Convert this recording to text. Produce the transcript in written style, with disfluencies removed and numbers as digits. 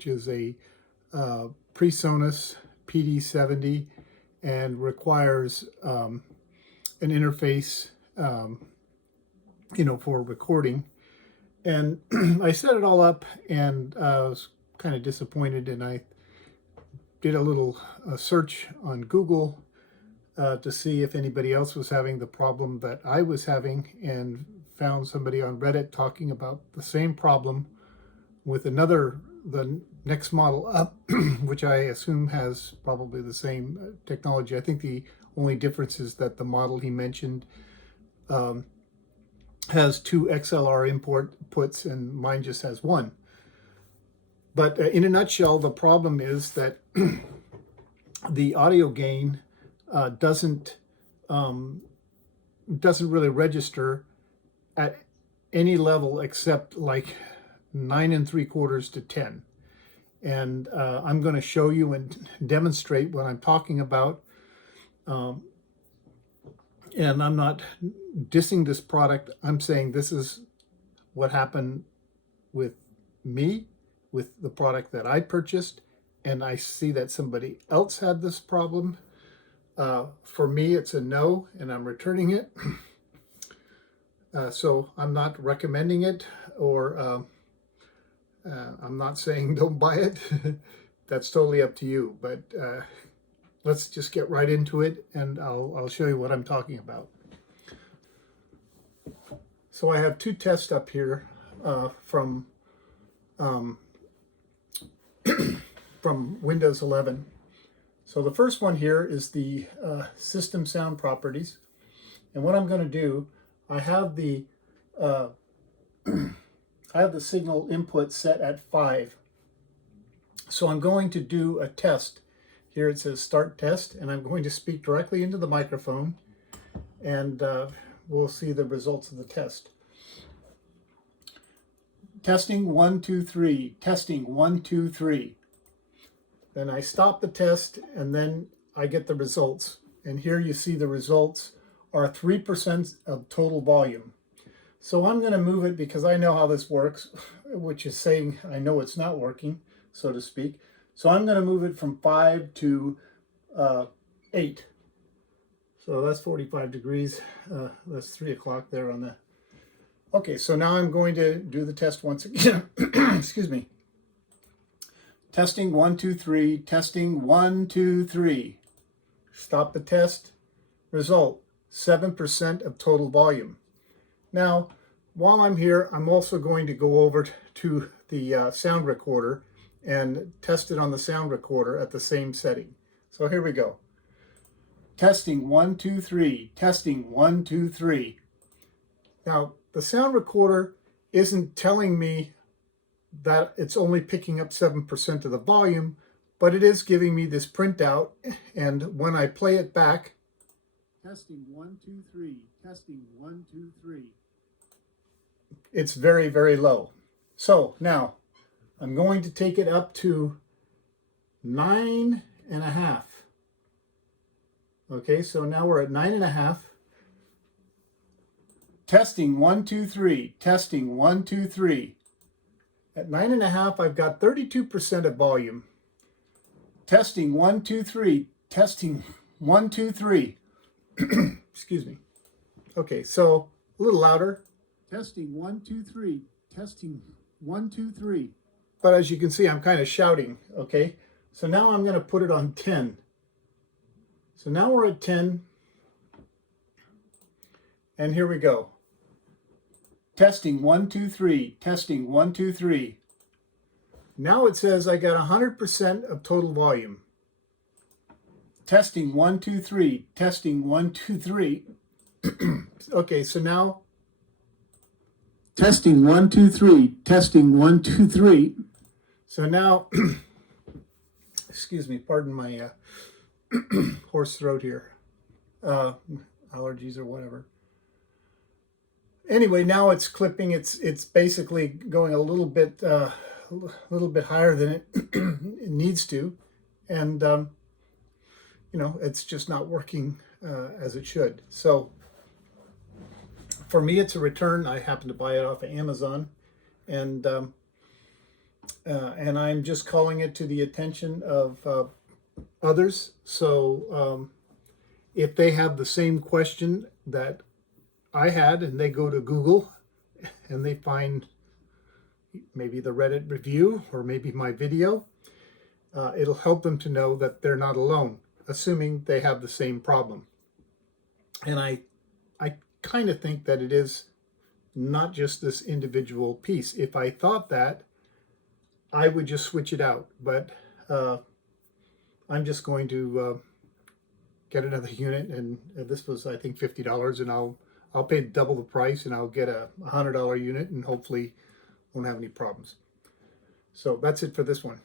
which is a PreSonus PD70 and requires an interface, for recording. And I set it all up, and I was kind of disappointed, and I did a little search on Google to see if anybody else was having the problem that I was having, and found somebody on Reddit talking about the same problem with the next model up, which I assume has probably the same technology. I think the only difference is that the model he mentioned has 2 XLR inputs and mine just has 1. But in a nutshell, the problem is that the audio gain doesn't really register at any level except like 9 3/4 to 10. And I'm going to show you and demonstrate what I'm talking about. And I'm not dissing this product. I'm saying this is what happened with me, with the product that I purchased, and I see that somebody else had this problem. For me, it's a no, and I'm returning it. So I'm not recommending it, or I'm not saying don't buy it. That's totally up to you. But let's just get right into it, and I'll show you what I'm talking about. So I have 2 tests up here from Windows 11. So the first one here is the system sound properties, and what I'm going to do, I have the signal input set at 5. So I'm going to do a test. Here it says start test, and I'm going to speak directly into the microphone, and we'll see the results of the test. Testing 1 2 3. Testing 1 2 3. Then I stop the test, and then I get the results. And here you see the results are 3% of total volume. So I'm going to move it because I know how this works, which is saying I know it's not working, so to speak. So I'm going to move it from 5 to 8. So that's 45 degrees. That's 3 o'clock there on the... Okay, so now I'm going to do the test once again. Excuse me. Testing 1 2 3. Testing 1 2 3. Stop the test. Result, 7% of total volume. Now, while I'm here, I'm also going to go over to the sound recorder and test it on the sound recorder at the same setting. So here we go. Testing 1 2 3. Testing 1 2 3. Now, the sound recorder isn't telling me that it's only picking up 7% of the volume, but it is giving me this printout, and when I play it back, testing 1 2 3, testing 1 2 3, it's very, very low. So now I'm going to take it up to 9.5. Okay, so now we're at 9.5. Testing 1 2 3, testing 1 2 3. At 9.5, I've got 32% of volume. Testing 1 2 3, testing 1 2 3. Excuse me. Okay, so a little louder. Testing 1 2 3, testing 1 2 3. But as you can see, I'm kind of shouting. Okay, so now I'm going to put it on 10. So now we're at 10, and here we go. Testing 1 2 3, testing 1 2 3. Now it says I got 100% of total volume. Testing 1 2 3, testing 1 2 3. Okay, so now testing 1 2 3, testing 1 2 3. So now, excuse me, pardon my hoarse throat here, allergies or whatever. Anyway, now it's clipping. It's basically going a little bit higher than it needs to, and it's just not working as it should. So for me, it's a return. I happen to buy it off of Amazon, and and I'm just calling it to the attention of others. So if they have the same question that I had and they go to Google and they find maybe the Reddit review or maybe my video, it'll help them to know that they're not alone, assuming they have the same problem. And I kind of think that it is not just this individual piece. If I thought that, I would just switch it out, but I'm just going to get another unit, and this was, I think, $50, and I'll pay double the price, and I'll get a $100 unit, and hopefully won't have any problems. So that's it for this one.